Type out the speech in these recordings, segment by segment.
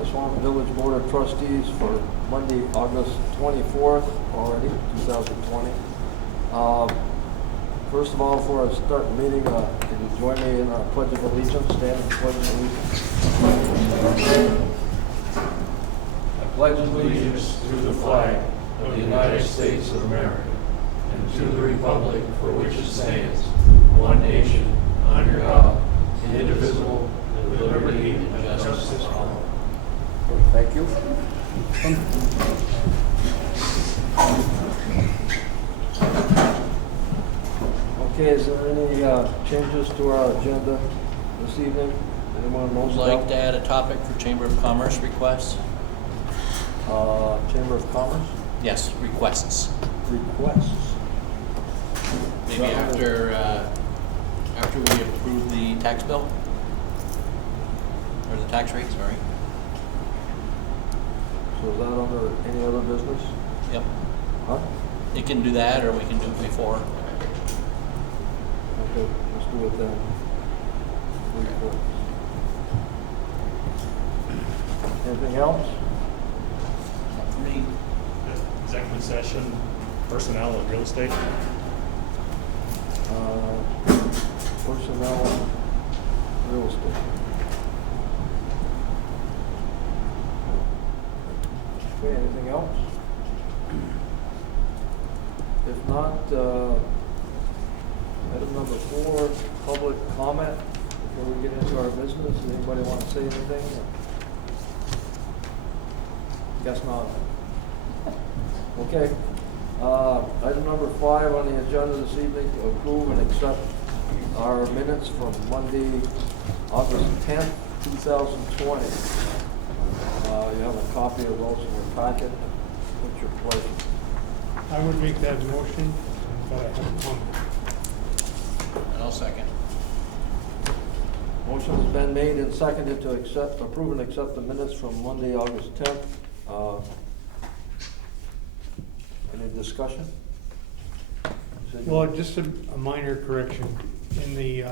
the Swanton Village Board of Trustees for Monday, August 24th already, 2020. First of all, before I start the meeting, can you join me in our Pledge of Allegiance? Stand and pledge of allegiance. I pledge allegiance to the flag of the United States of America and to the republic for which it stands, one nation, under God, indivisible, with liberty and justice for all. Thank you. Okay, is there any changes to our agenda this evening? Anyone knows Would like about? to add a topic for Chamber of Commerce requests? Chamber of Commerce? Yes, requests. Requests. Maybe after we approve the tax bill? Or the tax rate, sorry. So is that under any other business? Yep. Huh? You can do that, or we can do it before. Okay, let's do it then. Requests. Anything else? Not for me. Executive session, personnel and real estate. Personnel, real estate. Okay, anything else? If not, item number 4, public comment. Before we get into our business, does anybody want to say anything? Guess not. Okay. Item number 5 on the agenda this evening, to approve and accept our minutes from Monday, August 10th, 2020. You have a copy of those in your packet. What's your pleasure? I would make that motion, but I have a comment. And I'll second. Motion has been made and seconded to approve and accept the minutes from Monday, August 10th. Any discussion? Well, just a minor correction. In the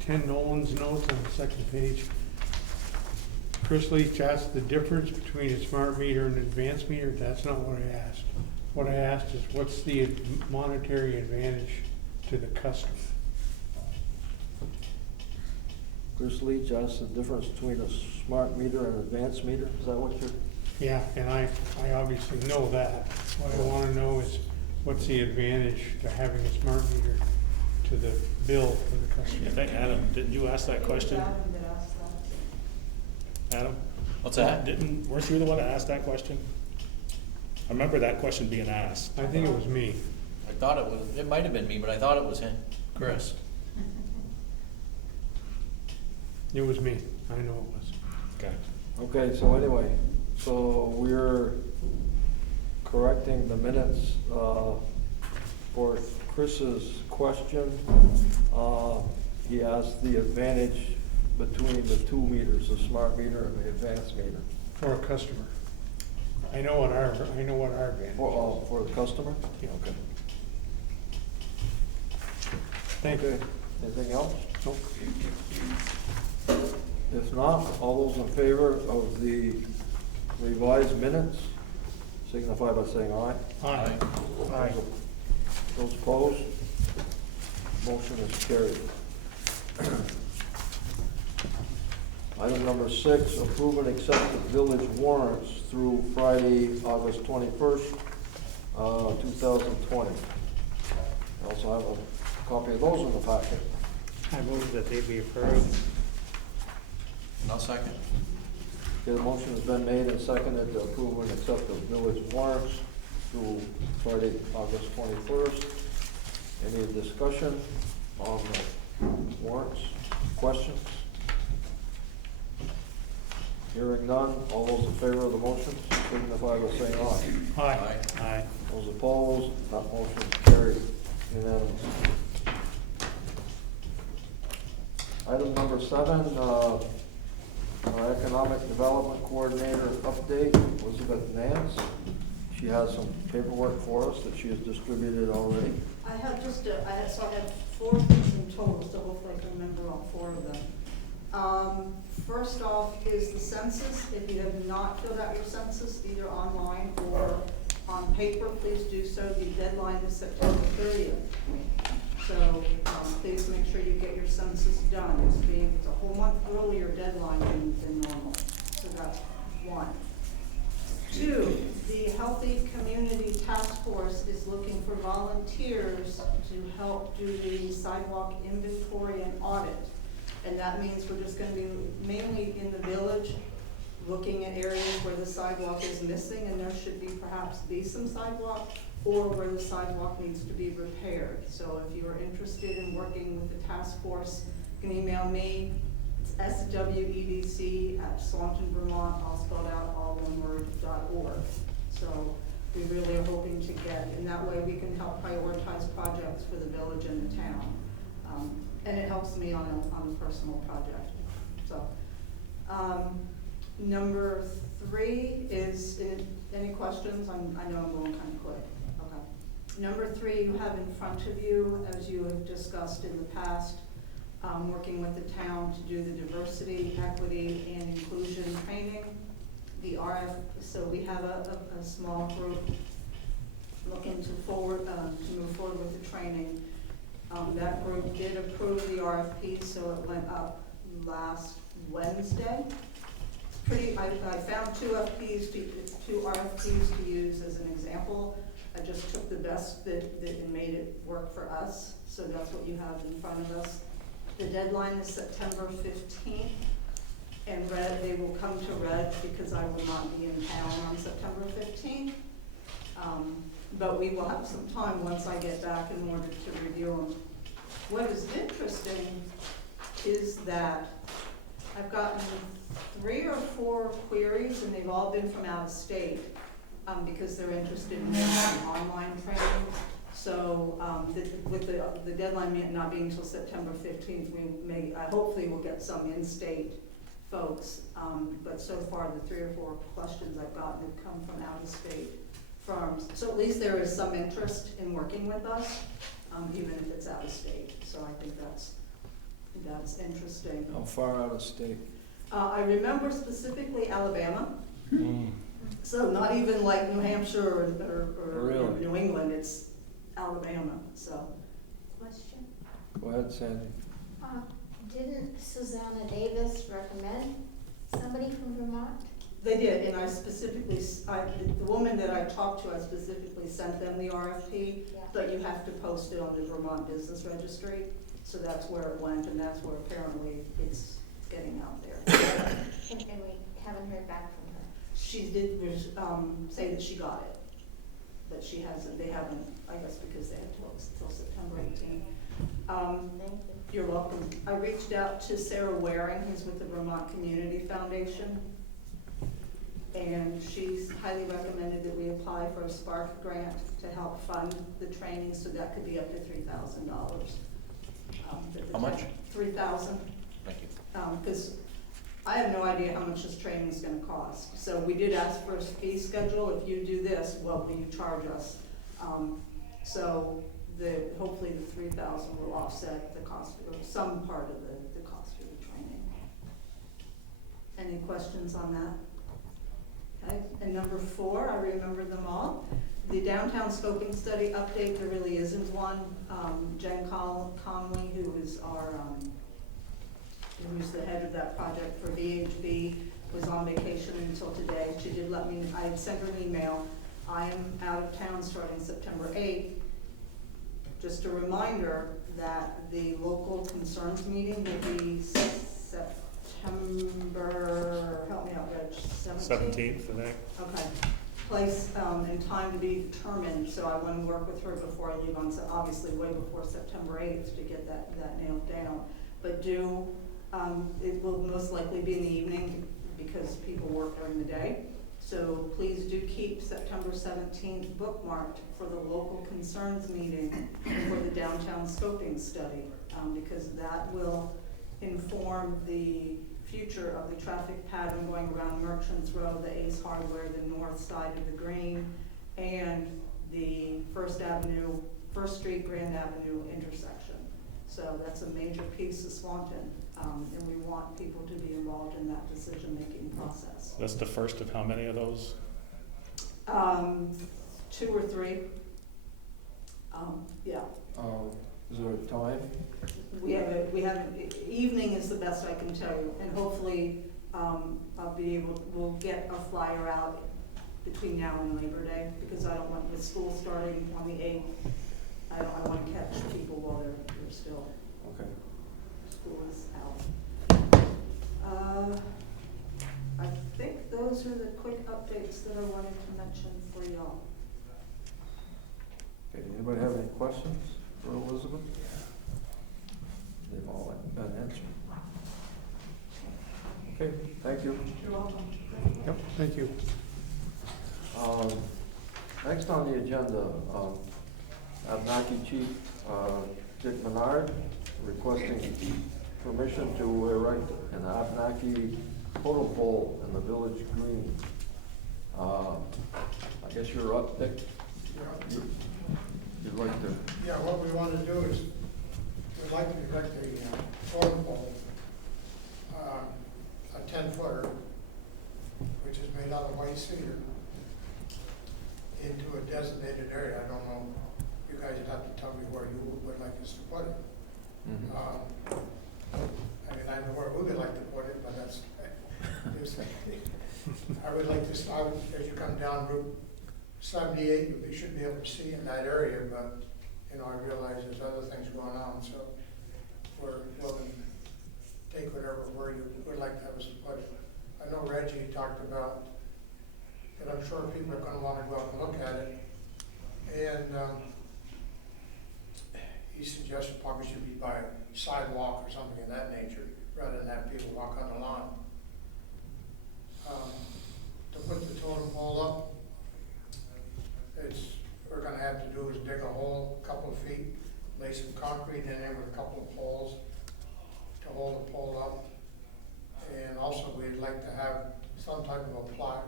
Ken Nolan's notes on the second page, Chris Leach asked the difference between a smart meter and an advanced meter. That's not what I asked. What I asked is what's the monetary advantage to the customer? Chris Leach asked the difference between a smart meter and an advanced meter. Is that what you're? Yeah, and I obviously know that. What I want to know is what's the advantage to having a smart meter to the bill for the I customer? think, Adam, didn't you ask that question? Adam? What's that? Weren't you the one that asked that question? I remember that question being asked. I think it was me. I thought it might have been me, but I thought it was him, Chris. It was me. I know it was. Okay. Okay, so anyway, so we're correcting the minutes for Chris's question. He asked the advantage between the two meters, the smart meter and the advanced meter. For a customer. I know what our advantage is. For the customer? Yeah. Okay. Thank you. Okay. Anything else? Nope. If not, all those in favor of the revised minutes signify by saying aye. Aye. Aye. Those opposed? Motion is carried. Item number 6, approve and accept the village warrants through Friday, August 21st, 2020. I also have a copy of those in the packet. I move that they be approved. And I'll second. Okay, the motion has been made and seconded to approve and accept the village warrants through Friday, August 21st. Any discussion on the warrants? Questions? Hearing none, all those in favor of the motion signify by saying aye. Aye. Aye. Those opposed, that motion carried unanimous. Item number 7, our Economic Development Coordinator update, Elizabeth Nance. She has some paperwork for us that she has distributed already. I have just, I have 4 things in total, so hopefully I can remember all 4 of them. First off is the census. If you have not filled out your census, either online or on paper, please do so. The deadline is September 30th. So please make sure you get your census done. It's a whole month earlier deadline than normal. So that's one. Two, the Healthy Community Task Force is looking for volunteers to help do the sidewalk inventory and audit. And that means we're just gonna be mainly in the village, looking at areas where the sidewalk is missing and there should perhaps be some sidewalk, or where the sidewalk needs to be repaired. So if you are interested in working with the task force, you can email me. It's swedc@Swanton, Vermont, all spelled out, all one word, .org. So we really are hoping to get, and that way we can help prioritize projects for the village and the town. And it helps me on a personal project. So, number 3 is, any questions? I know I'm going kind of quick. Okay. Number 3, you have in front of you, as you have discussed in the past, working with the town to do the diversity, equity, and inclusion training. The so we have a small group looking to move forward with the training. That group did approve the RFP, so it went up last Wednesday. I found two RFPs to use as an example. I just took the best that made it work for us, so that's what you have in front of us. The deadline is September 15th, and they will come to Red because I will not be in town on September 15th. But we will have some time once I get back in order to review them. What is interesting is that I've gotten 3 or 4 queries, and they've all been from out of state, because they're interested in online training. So with the deadline not being until September 15th, hopefully we'll get some in-state folks. But so far, the 3 or 4 questions I've gotten have come from out of state firms. So at least there is some interest in working with us, even if it's out of state. So I think that's interesting. How far out of state? I remember specifically Alabama. So not even like New Hampshire or Really? New England, it's Alabama, so. Question. Go ahead, Sandy. Didn't Susanna Davis recommend somebody from Vermont? They did, and the woman that I talked to, I specifically sent them the RFP, Yeah. but you have to post it on the Vermont Business Registry, so that's where it went, and that's where apparently it's getting out there. And we haven't heard back from her. She did say that she got it, but they haven't, I guess because they had till September 18th. Thank you. You're welcome. I reached out to Sarah Waring, who's with the Vermont Community Foundation, and she's highly recommended that we apply for a Spark grant to help fund the training, so that could be up to $3,000. How much? $3,000. Thank you. Because I have no idea how much this training is going to cost. So we did ask for a fee schedule. If you do this, what will you charge us? So hopefully the $3,000 will offset the cost, or some part of the cost of the training. Any questions on that? Okay. And number 4, I remember them all. The downtown scoping study update, there really isn't one. Jen Conley, who is who's the head of that project for VHB, was on vacation until today. She did let me, I had sent her an email. I am out of town starting September 8th. Just a reminder that the local concerns meeting will be September, help me out, Reg, 17th, I think. Okay. Place and time to be determined, so I want to work with her before I leave on, obviously way before September 8th to get that nailed down. But it will most likely be in the evening because people work during the day. So please do keep September 17th bookmarked for the local concerns meeting for the downtown scoping study, because that will inform the future of the traffic pattern going around Merchants Road, the Ace Hardware, the north side of the Green, and the First Street, Grand Avenue intersection. So that's a major piece of Swanton. And we want people to be involved in that decision-making process. That's the first of how many of those? 2 or 3. Yeah, Is there a time? we have, evening is the best I can tell you, and hopefully, we'll get a flyer out between now and Labor Day, because I don't want, with school starting on the 8th, I want to catch people while they're still, Okay. school is out. I think those are the quick updates that I wanted to mention for y'all. Okay, anybody have any questions for Elizabeth? They've all been answered. Okay, thank you. You're welcome. Yep, thank you. Next on the agenda, Abnaki Chief Dick Menard requesting permission to erect an Abnaki totem pole in the village green. I guess you're up, Dick. You'd like to, Yeah, what we want to do is, we'd like to erect a totem pole, a 10-footer, which is made out of white cedar, into a designated area. I don't know, you guys would have to tell me where you would like us to put it. I mean, I know where we would like to put it, but that's, I would like to start, as you come down Route 78, you should be able to see in that area, but, you know, I realize there's other things going on, so we're willing to take where you would like to have us put it. I know Reggie talked about, and I'm sure people are gonna wanna go out and look at it, and, he suggested probably should be by sidewalk or something of that nature, rather than have people walk on the lawn. To put the totem pole up, we're gonna have to do is dig a hole a couple of feet, lay some concrete in there with a couple of poles to hold the pole up. And also we'd like to have some type of a plaque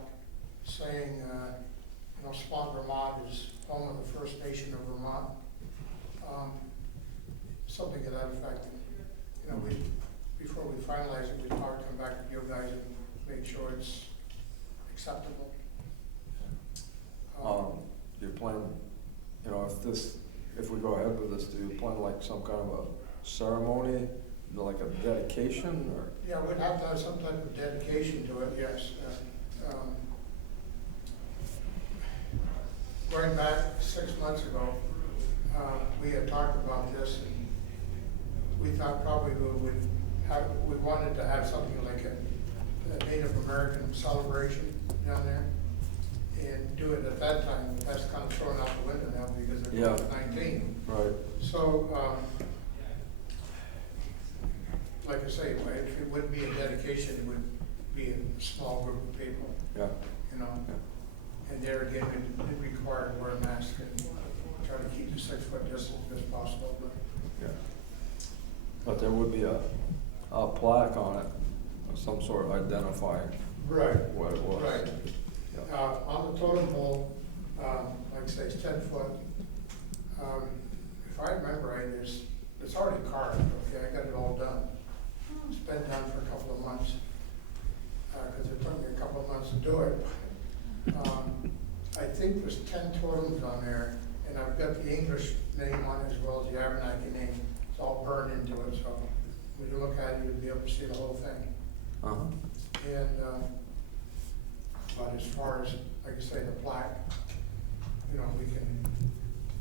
saying, you know, Swanton, Vermont is home of the First Nation of Vermont. Something to that effect. You know, before we finalize it, we'd probably come back to you guys and make sure it's acceptable. your plan, you know, if we go ahead with this, do you plan like some kind of a ceremony, like a dedication, or? Yeah, we'd have to have some type of dedication to it, yes. Going back 6 months ago, we had talked about this, and we thought probably we wanted to have something like a Native American celebration down there, and do it at that time. That's kind of thrown out the window now because of COVID-19. Right. So, like I say, if it wouldn't be a dedication, it would be a small group of people. Yeah. You know, and there again, it required wear a mask and try to keep the 6 foot distance as possible. But Yeah. But there would be a plaque on it, of some sort of identifier. right, What it was. right. Yeah. On the totem pole, like I say, it's 10 foot. If I remember right, it's already carved. Okay, I got it all done. It's been done for a couple of months because it took me a couple of months to do it. I think there's 10 totems on there, and I've got the English name on it as well as the Abenaki name. It's all burned into it, so when you look at it, you'll be able to see the whole thing. And but as far as, like I say, the plaque, you know, we can.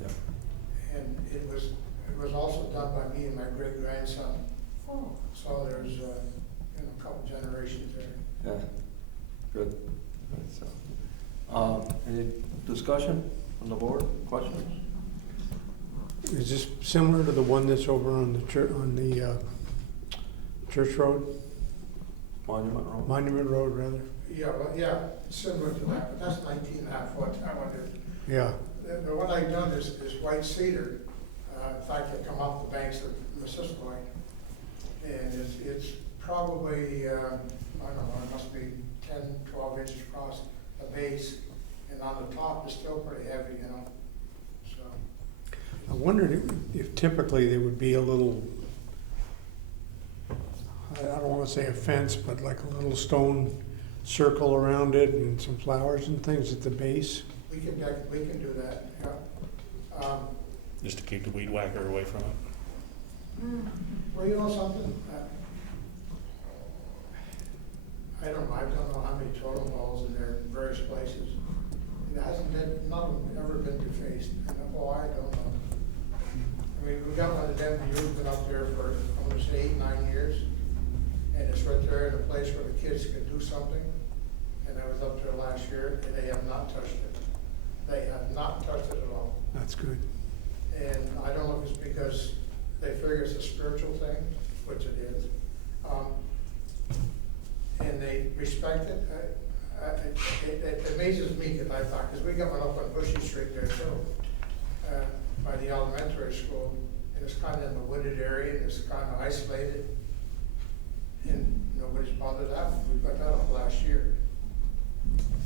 Yeah. And it was also done by me and my great grandson. Oh. So there's you know, a couple generations there. Yeah. Good. So, any discussion from the board? Questions? Is this similar to the one that's over on the church, Church Road? Monument Road? Monument Road, rather? Yeah, well, yeah, similar to that, but that's 19.5 foot. That one is. Yeah. The one I've done is white cedar. In fact, they come off the banks of Mississippi. And it's probably, I don't know, it must be 10, 12 inches across the base. And on the top is still pretty heavy, you know. So. I wondered if typically there would be a little I don't wanna say a fence, but like a little stone circle around it and some flowers and things at the base. We can do that, yeah. Just to keep the weed whacker away from it. Well, you know something? I don't know how many totem poles in there in various places. It hasn't been, none of them ever been defaced, and why, I don't know. I mean, we got one of them, you've been up there for, I'm gonna say 8, 9 years, and it's right there in a place where the kids can do something. And I was up there last year, and they have not touched it. They have not touched it at all. That's good. And I don't know if it's because they figure it's a spiritual thing, which it is. And they respect it. It amazes me, because I thought, because we got one up on Bushy Street there too, by the elementary school, and it's kind of in the wooded area, and it's kind of isolated, and nobody's bothered that. We got that up last year.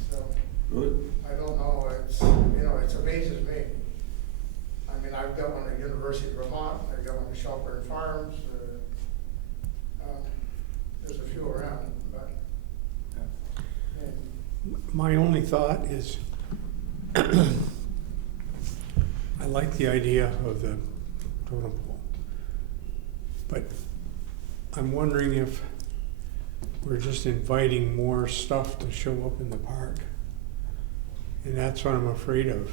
So, Good. I don't know, it amazes me. I mean, I've got one at University of Vermont, I've got one at Shelburne Farms, there's a few around, but. Yeah. My only thought is, I like the idea of the totem pole, but I'm wondering if we're just inviting more stuff to show up in the park. And that's what I'm afraid of.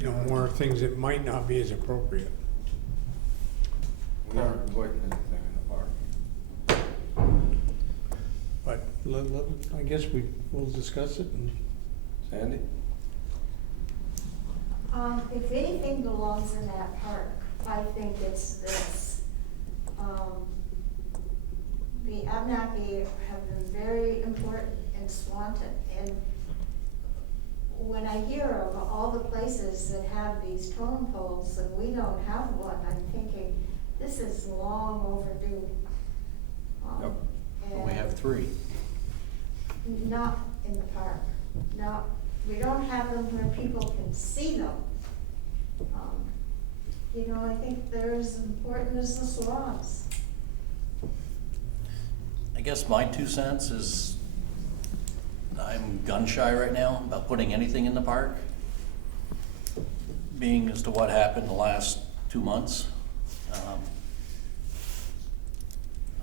You know, more things that might not be as appropriate. We aren't inviting anything in the park. But I guess we'll discuss it and. Sandy? If anything belongs in that park, I think it's this. The Abnaki have been very important in Swanton, and when I hear of all the places that have these totem poles and we don't have one, I'm thinking, this is long overdue. Yep. But we have 3. Not in the park. No, we don't have them where people can see them. You know, I think they're as important as the swans. I guess my 2 cents is I'm gun shy right now about putting anything in the park, being as to what happened the last 2 months.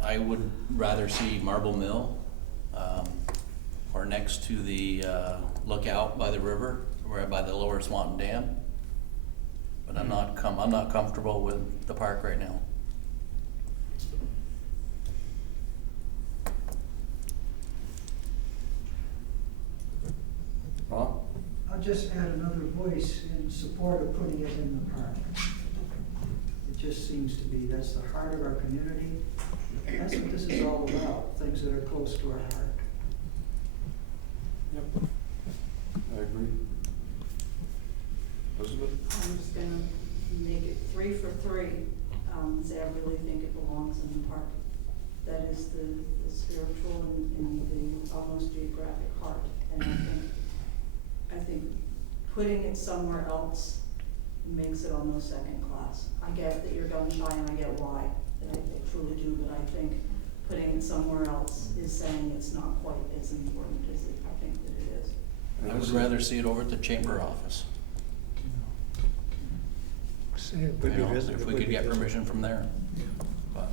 I would rather see Marble Mill or next to the lookout by the river, or by the lower Swanton Dam. But I'm not comfortable with the park right now. Ron? I'll just add another voice in support of putting it in the park. It just seems to be, that's the heart of our community. That's what this is all about, things that are close to our heart. Yep. I agree. Elizabeth? I'm just gonna make it 3 for 3, say I really think it belongs in the park. That is the spiritual and the almost geographic heart, and I think putting it somewhere else makes it almost second class. I get that you're gun shy, and I get why, and I truly do, but I think putting it somewhere else is saying it's not quite as important as I think that it is. I would rather see it over at the chamber office. It would be You know, visible. if we could get permission from there. But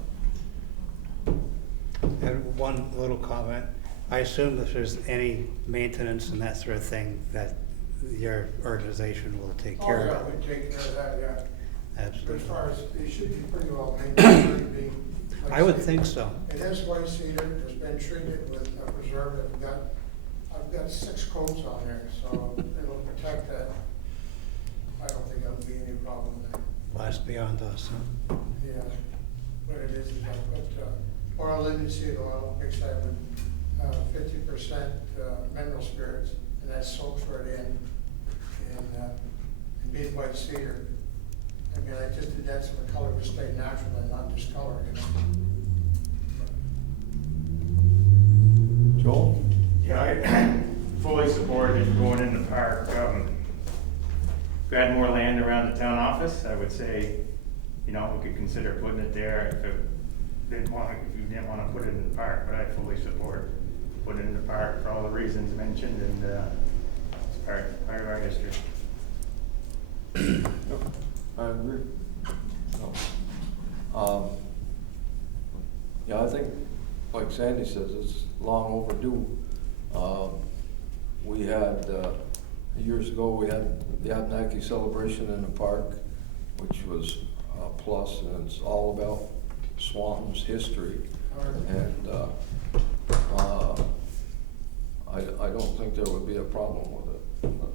And one little comment, I assume if there's any maintenance and that sort of thing, that your organization will take Oh, care yeah, of it. we take care of that, yeah. But Absolutely. as far as, it should be pretty well maintained. Like I would say, think so. It is white cedar, it's been treated with a preservative. I've got 6 coats on there, so it'll protect that. I don't think that'll be any problem there. Well, that's beyond us, huh? Yeah, what it is I put oil linseed oil mixed that with 50% mineral spirits, and that soaks right in, and being white cedar. I mean, I just did that so the color would stay natural and not discolor, you know. Joel? Yeah, I fully support it going in the park. If we had more land around the town office, I would say you know, we could consider putting it there if you didn't wanna put it in the park, but I fully support putting it in the park for all the reasons mentioned, and, it's part of our history. I agree. No. Yeah, I think, like Sandy says, it's long overdue. We had, years ago, we had the Abenaki celebration in the park, which was a plus, and it's all about Swanton's history. And I don't think there would be a problem with it. But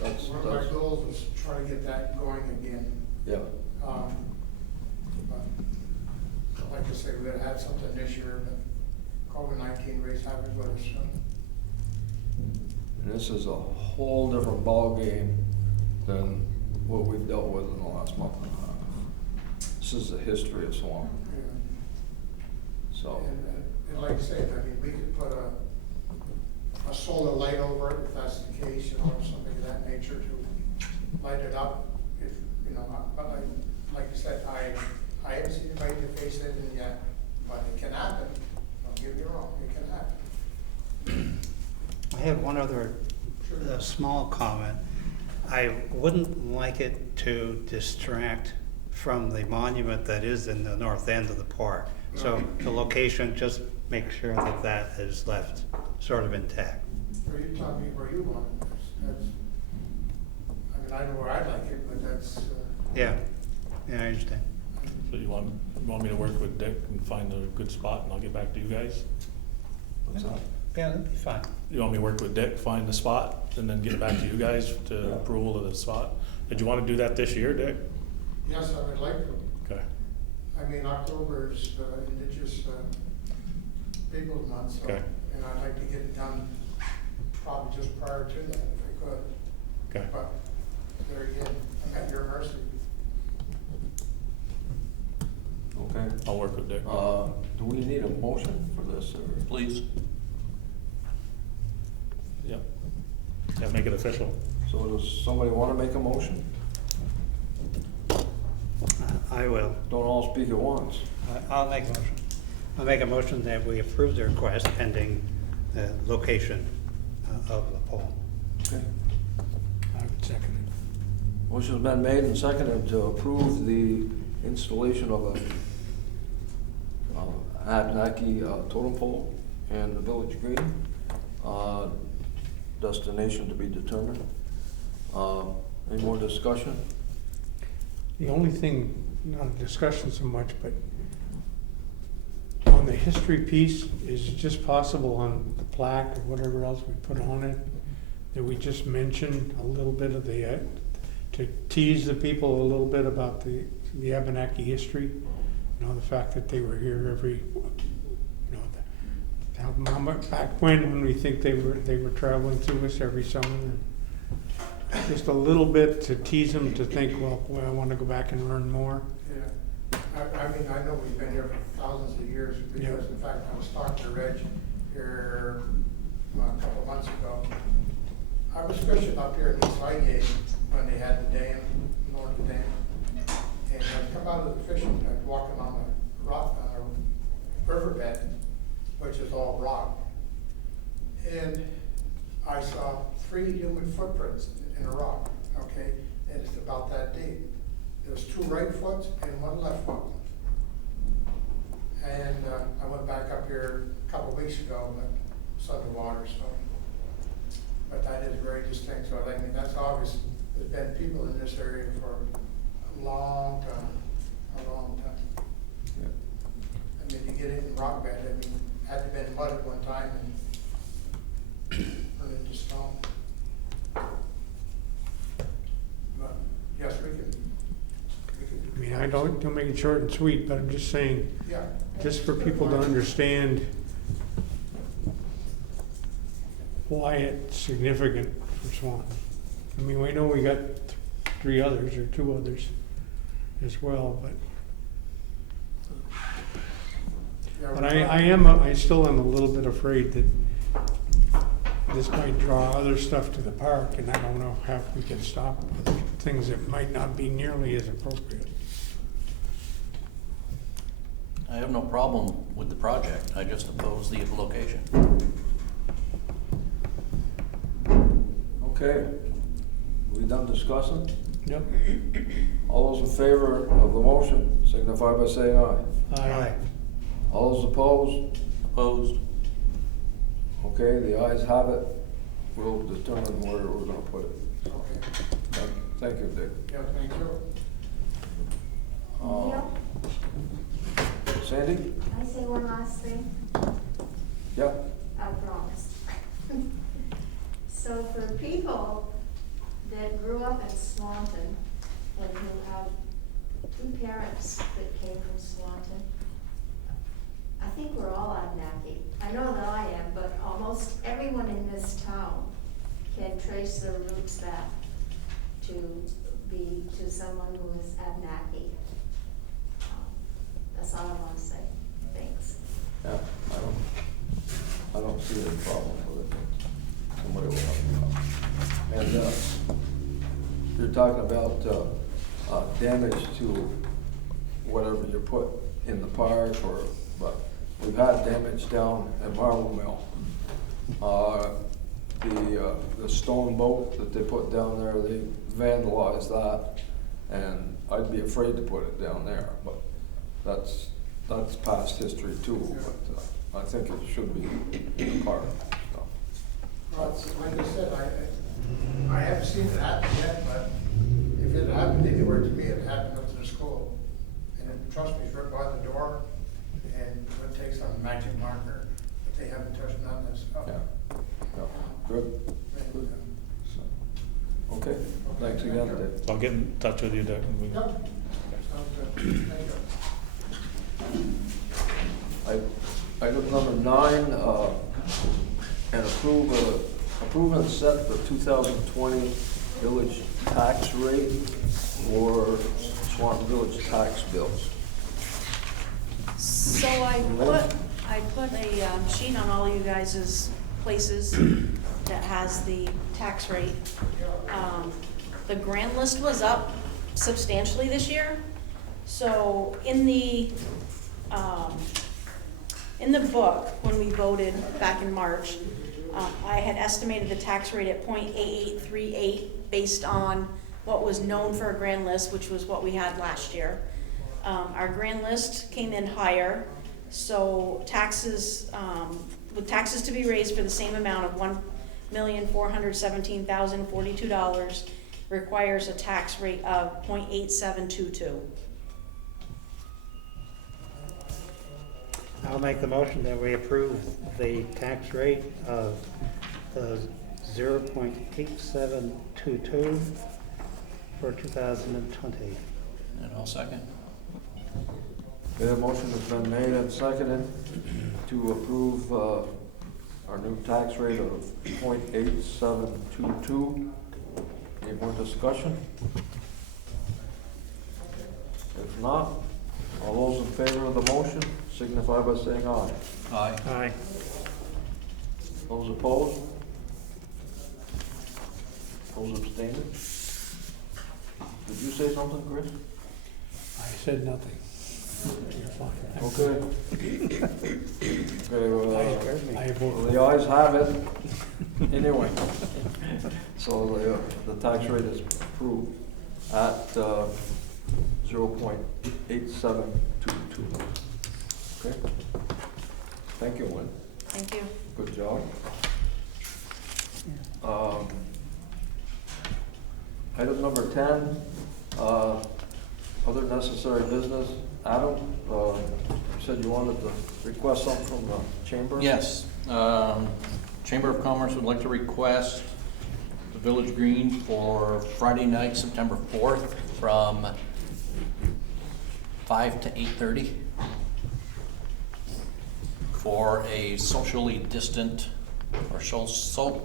that's, One of my goals was to try to get that going again. yeah. But like I say, we're gonna have something this year, but COVID-19 raised havoc with us. So. And this is a whole different ballgame than what we've dealt with in the last month and a half. This is the history of Swanton, Yeah. so. And like I said, I mean, we could put a solar light over it if that's the case, you know, or something of that nature to light it up. If, you know, but like you said, I haven't seen anybody to face it in yet, but it can happen. Don't get me wrong, it can happen. I have one other small comment. I wouldn't like it to distract from the monument that is in the north end of the park. So the location, just make sure that that is left sort of intact. Or you tell me where you want it. That's, I mean, I know where I'd like it, but that's, Yeah, I understand. So you want me to work with Dick and find a good spot, and I'll get back to you guys? What's that? Yeah, that'd be fine. You want me to work with Dick, find the spot, and then get back to you guys to Yeah. approval of the spot? Did you wanna do that this year, Dick? yes, I would like to. Okay, I mean, October is Indigenous Peoples Month, so, Okay. and I'd like to get it done probably just prior to that if I could. okay. But there again, I'm at your mercy. Okay. I'll work with Dick. Do we need a motion for this, or? Please. Yep. Yeah, make it official. So does somebody wanna make a motion? I will. Don't all speak at once. I'll make a motion. I'll make a motion that we approve the request pending the location of the pole. Okay. I would second it. Motion's been made and seconded to approve the installation of a Abenaki totem pole in the village green. Destination to be determined. Any more discussion? The only thing, not a discussion so much, but on the history piece, is it just possible on the plaque or whatever else we put on it, that we just mention a little bit of the, to tease the people a little bit about the Abenaki history? You know, the fact that they were here every, you know, how much back when we think they were traveling through us every summer. Just a little bit to tease them to think, well, I want to go back and learn more. Yeah, I mean, I know we've been here for thousands of years, because in fact, I was talking to Reg here a couple of months ago. I was fishing up here in East Highgate when they had the dam, North Dam. And I'd come out of the fishing, I'd walking on the rock, on a riverbed, which is all rock. And I saw 3 human footprints in a rock, okay? And it's about that deep. There was 2 right foot and 1 left foot. And I went back up here a couple of weeks ago, but it's underwater, so. But that is very distinct, so I mean, that's obvious. There's been people in this area for a long time, a long time. Yeah. I mean, you get in the rock bed, I mean, had to been mud at one time and turned into stone. But, yes, we can. I mean, I don't make it short and sweet, but I'm just saying, Yeah. just for people to understand why it's significant for Swanton. I mean, we know we got 3 others or 2 others as well, but Yeah, But we're I still am a little bit afraid that this might draw other stuff to the park, and I don't know how we can stop other things that might not be nearly as appropriate. I have no problem with the project, I just oppose the location. Okay, we done discussing? Yep. All those in favor of the motion signify by saying aye. Aye. All those opposed? Opposed? Okay, the ayes have it. We'll determine where we're gonna put it. Okay, Thank you, Dick. yeah, thank you. Neil, Sandy? can I say one last thing? Yeah? I promise. So for people that grew up in Swanton and who have two parents that came from Swanton, I think we're all Abnaki. I know that I am, but almost everyone in this town can trace their roots back to someone who is Abnaki. That's all I want to say. Thanks. Yeah, I don't see any problem with it. Somebody will help me out. And, you're talking about, damage to whatever you put in the park but we've had damage down at Marble Mill. The stone boat that they put down there, they vandalized that, and I'd be afraid to put it down there, but that's past history too, but I think it should be in the park, so. Well, like I said, I haven't seen it happen yet, but if it happened anywhere to me, it happened up to the school. And trust me, it's right by the door, and it takes a magic marker, but they haven't touched none of this stuff. Yeah, yeah, good, good. So, okay, thanks again, Dave. So I'll get in touch with you, Dick. and we- Yep. Sounds good. Thank you. Item number 9, and approve and set the 2020 village tax rate for Swanton Village tax bills. So I put a sheet on all you guys' places that has the tax rate. The grand list was up substantially this year. So in the book, when we voted back in March, I had estimated the tax rate at .8838 based on what was known for a grand list, which was what we had last year. Our grand list came in higher, so taxes, with taxes to be raised for the same amount of $1,417,042 requires a tax rate of .8722. I'll make the motion that we approve the tax rate of the 0.8722 for 2020. And I'll second. The motion has been made and seconded to approve our new tax rate of .8722. Any more discussion? If not, all those in favor of the motion signify by saying aye. Aye. Aye. Those opposed? Those abstaining? Did you say something, Chris? I said nothing. You're fine. Okay. Okay, well, I vote the ayes have it. Anyway, so the tax rate is approved at 0.8722. Okay? Thank you, Lynn. Thank you. Good job. Item number 10, other necessary business. Adam, you said you wanted to request something from the chamber? Yes, Chamber of Commerce would like to request the Village Green for Friday night, September 4th, from 5 to 8:30 for a socially distant or social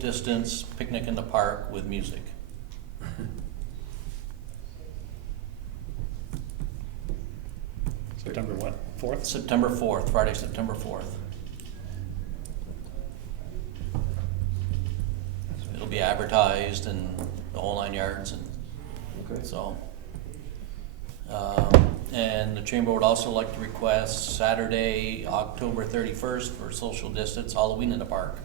distance picnic in the park with music. September what, 4th? September 4th, Friday, September 4th. It'll be advertised and the whole 9 yards, and Okay. so, And the chamber would also like to request Saturday, October 31st for social distance Halloween in the park.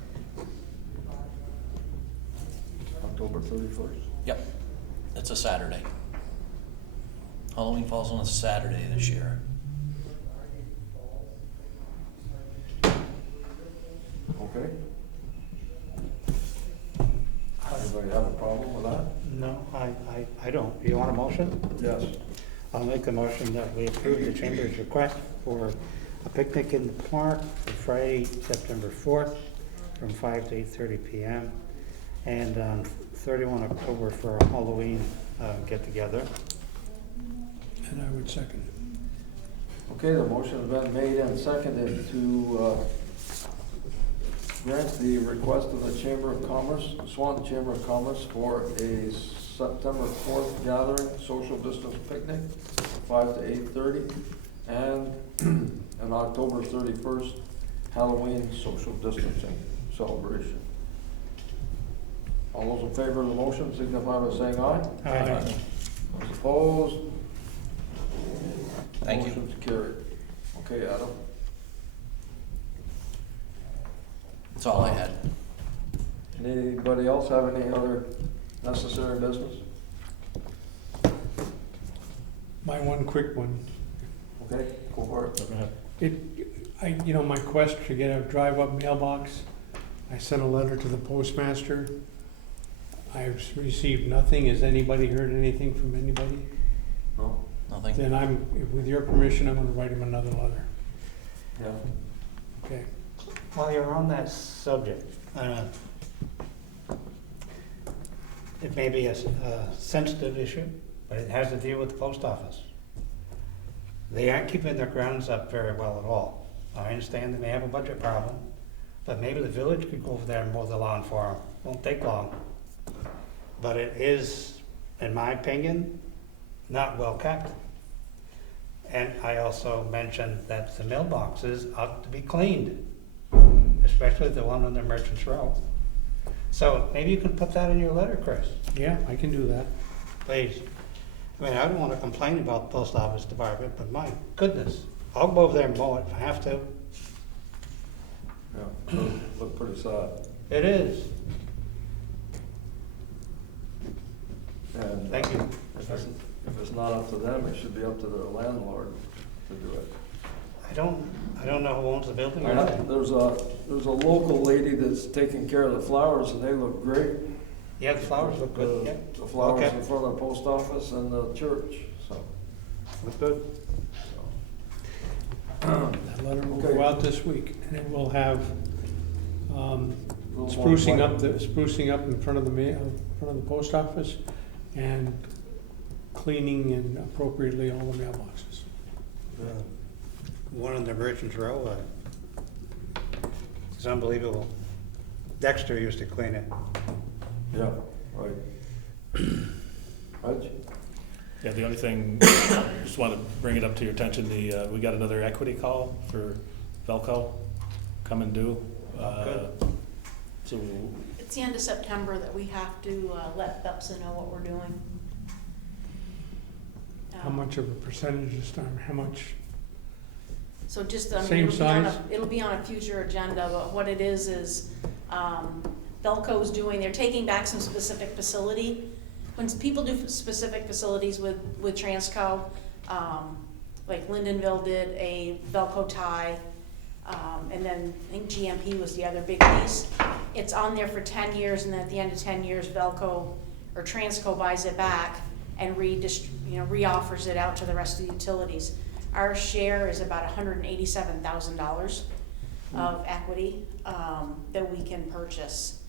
October 31st. Yep, it's a Saturday. Halloween falls on a Saturday this year. Okay. Anybody have a problem with that? No, I don't. You want a motion? Yes. I'll make a motion that we approve the chamber's request for a picnic in the park for Friday, September 4th, from 5 to 8:30 p.m. and on 31 October for a Halloween get-together. And I would second it. Okay, the motion has been made and seconded to grant the request of the Chamber of Commerce, Swanton Chamber of Commerce, for a September 4th gathering, social distance picnic, 5 to 8:30, and an October 31st Halloween social distancing celebration. All those in favor of the motion signify by saying aye. Aye. Those opposed? Thank you. Motion's carried. Okay, Adam? That's all I had. Anybody else have any other necessary business? My one quick one. Okay, go for it. My quest to get a drive-up mailbox, I sent a letter to the postmaster. I've received nothing. Has anybody heard anything from anybody? No? Nothing. Then with your permission, I'm gonna write him another letter. Yeah. Okay. While you're on that subject, it may be a sensitive issue, but it has to deal with the post office. They aren't keeping their grounds up very well at all. I understand they may have a budget problem, but maybe the village could go over there and mow the lawn for them. Won't take long. But it is, in my opinion, not well kept. And I also mentioned that the mailboxes ought to be cleaned, especially the one on the Merchants Row. So maybe you can put that in your letter, Chris, Yeah, I can do that. please. I mean, I don't want to complain about the post office department, but my goodness, I'll go over there and mow it if I have to. Yeah, look pretty sad. It is. And Thank you. if it's not up to them, it should be up to their landlord to do it. I don't know who owns the building or There's anything. a local lady that's taking care of the flowers, and they look great. Yeah, the flowers look good, yeah. The flowers Okay. in front of the post office and the church, so. Look good. That letter will Okay. go out this week, and it will have, Little more sprucing white. up in front of the front of the post office, and cleaning and appropriately all the mailboxes. One in the Merchants Row, it's unbelievable. Dexter used to clean it. Yeah, right. Reg? Yeah, the only thing, just want to bring it up to your attention, we got another equity call for Velco, come and do. Good. So, It's the end of September that we have to let BEPSA know what we're doing. How much of a percentage this time, how much? So just, I mean, Same size? it'll be on a future agenda, but what it is, Velco's they're taking back some specific facility. When people do specific facilities with Transco, like Lindenville did a Velco tie, and then I think GMP was the other big piece. It's on there for 10 years, and then at the end of 10 years, Velco or Transco buys it back and re-offers it out to the rest of the utilities. Our share is about $187,000 of equity that we can purchase.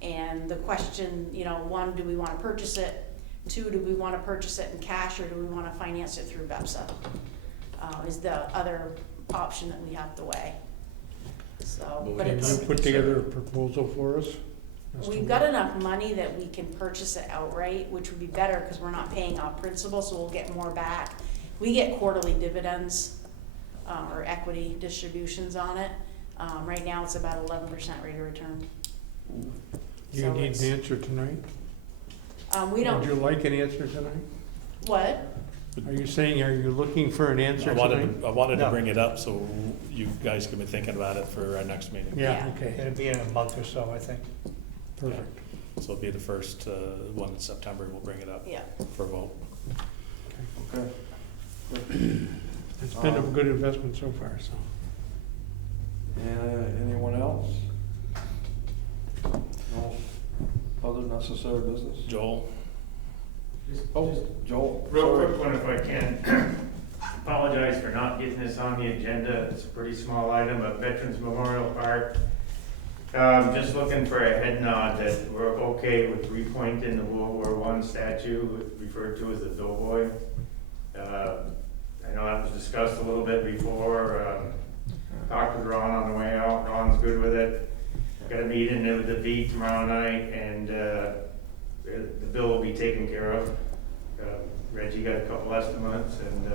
And the question, one, do we want to purchase it? Two, do we want to purchase it in cash, or do we want to finance it through BEPSA? Is the other option that we have to weigh. So, but Can it's, you put together a proposal for us? as to we've got enough money that we can purchase it outright, which would be better because we're not paying off principal, so we'll get more back. We get quarterly dividends or equity distributions on it. Right now, it's about 11% rate of return. You So need it's- an answer tonight? We don't. Would you like an answer tonight? What? Are you saying, are you looking for an answer I tonight? wanted to No. bring it up so you guys can be thinking about it for our next meeting. Yeah, Yeah. okay, It'll be in a month or so, I think. perfect. So it'll be the first one in September, we'll bring it up Yeah. for a vote. Okay. It's been a good investment so far, so. Anyone else? No other necessary business? Joel? Oh, Joel. Real sorry. quick one if I can. Apologize for not getting this on the agenda. It's a pretty small item, but Veterans Memorial Park. Just looking for a head nod that we're okay with repointing the World War I statue referred to as the Doughboy. I know that was discussed a little bit before. Talked with Ron on the way out. Ron's good with it. Got a meeting with the V tomorrow night, and the bill will be taken care of. Reggie got a couple estimates, and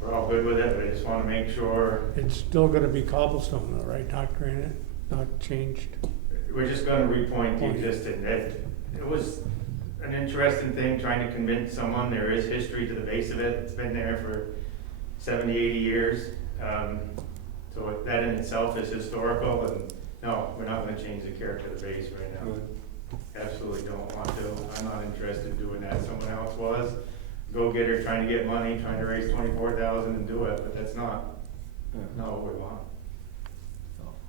we're all good with it, but I just want to make sure. It's still gonna be cobblestone though, right? Not granite, not changed? We're just gonna repoint the existing. It was an interesting thing, trying to convince someone there is history to the base of it. It's been there for 70, 80 years. So that in itself is historical, and no, we're not gonna change the character of the base right now. Good. Absolutely don't want to. I'm not interested in doing that. Someone else was. Go-getter trying to get money, trying to raise 24,000 and do it, but that's not what we want.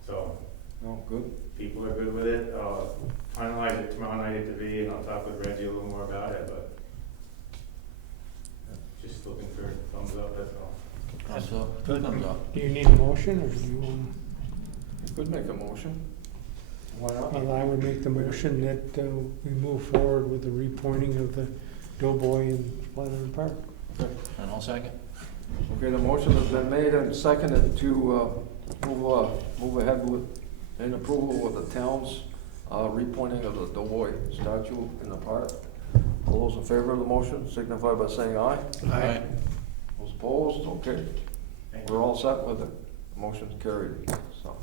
So, No, good. people are good with it. I'll finalize it tomorrow night at the V, and I'll talk with Reggie a little more about it, but just looking for thumbs up, that's all. Good thumbs up. Do you need a motion, or do you wanna? You could make a motion. Why not? Well, I would make the motion that we move forward with the repointing of the Doughboy in Flatiron Park. Okay. And I'll second. Okay, the motion has been made and seconded to move ahead with, in approval with the town's repointing of the Doughboy statue in the park. All those in favor of the motion signify by saying aye. Aye. Those opposed, okay. Thank you. We're all set with it. Motion's carried, so.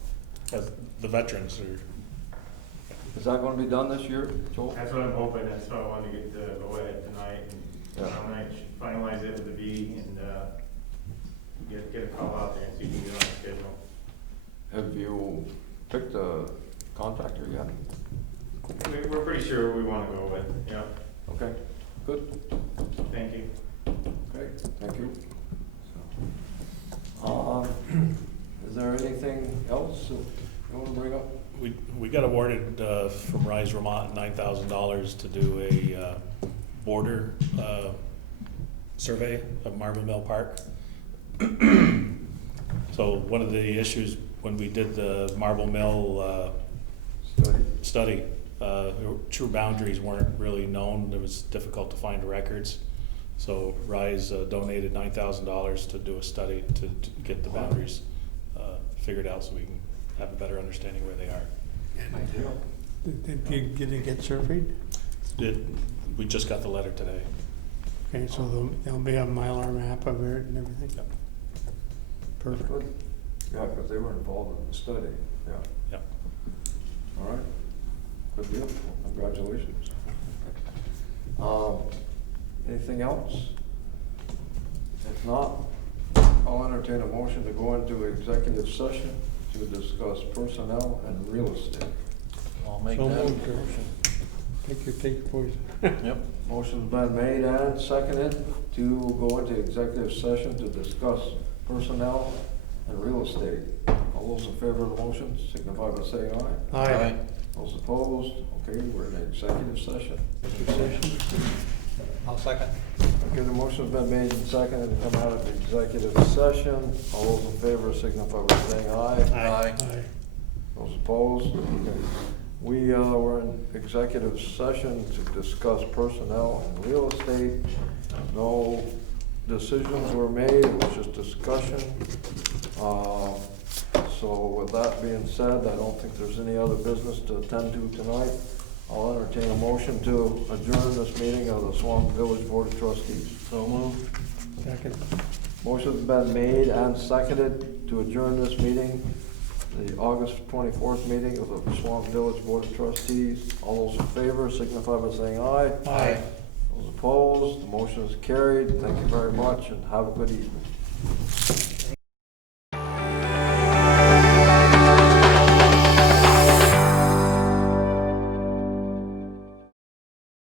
The veterans are, Is that gonna be done this year, Joel? That's what I'm hoping. That's why I wanted to get the go-ahead tonight, and Yeah. tomorrow night, finalize it with the V, and get a call out there and see if we can get on the schedule. Have you picked a contractor yet? We're pretty sure we want to go with, yeah. Okay, good. Thank you. Okay, thank you. Is there anything else you want to bring up? we got awarded from Rise Vermont $9,000 to do a border survey of Marble Mill Park. So one of the issues when we did the Marble Mill study, true boundaries weren't really known. It was difficult to find records. So Rise donated $9,000 to do a study to get the boundaries figured out so we can have a better understanding where they are. Did it get surveyed? We just got the letter today. Okay, so there'll be a Mylar map of it and everything? Yep. Perfect. Good. Yeah, because they were involved in the study, yeah. Yep. All right, good deal, congratulations. Anything else? If not, I'll entertain a motion to go into executive session to discuss personnel and real estate. I'll make So that moved, George. motion. Take your poison. Yep. Motion's been made and seconded to go into executive session to discuss personnel and real estate. All those in favor of the motion signify by saying aye. Aye. Those opposed, okay, we're in executive session. I'll second. Okay, the motion's been made and seconded to come out of executive session. All those in favor signify by saying aye. Aye. Aye. Those opposed, okay. We were in executive session to discuss personnel and real estate. No decisions were made, it was just discussion. So with that being said, I don't think there's any other business to attend to tonight. I'll entertain a motion to adjourn this meeting of the Swanton Village Board of Trustees. So moved. Second. Motion's been made and seconded to adjourn this meeting, the August 24th meeting of the Swanton Village Board of Trustees. All those in favor signify by saying aye. Aye. Those opposed, the motion is carried. Thank you very much and have a good evening.